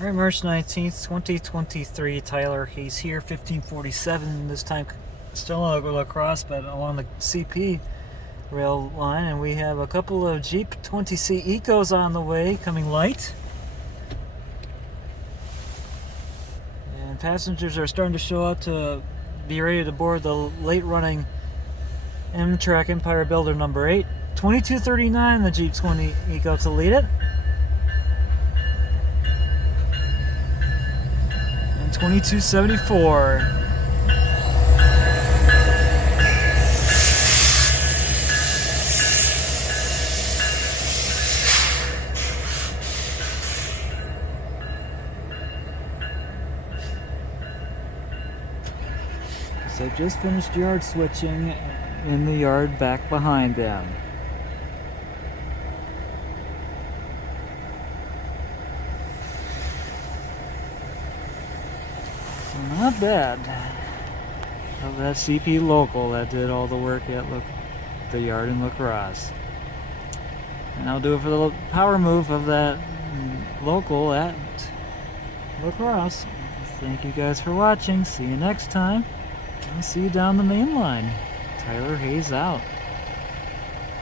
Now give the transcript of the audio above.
Alright, March 19th, 2023, Tyler Hayes here, 1547, this time still on La Crosse, but along the CP rail line, and we have a couple of Jeep 20C Ecos on the way, coming light. And passengers are starting to show up to be ready to board the late-running Amtrak Empire Builder number 8. 2239, the Jeep 20 Eco to lead it. 2274. So just finished yard switching in the yard back behind them. Not bad. Of that CP local that did all the work at the yard in La Crosse. And I'll do it for the power move of that local at La Crosse. Thank you guys for watching. See you next time. I'll see you down the main line. Tyler Hayes out.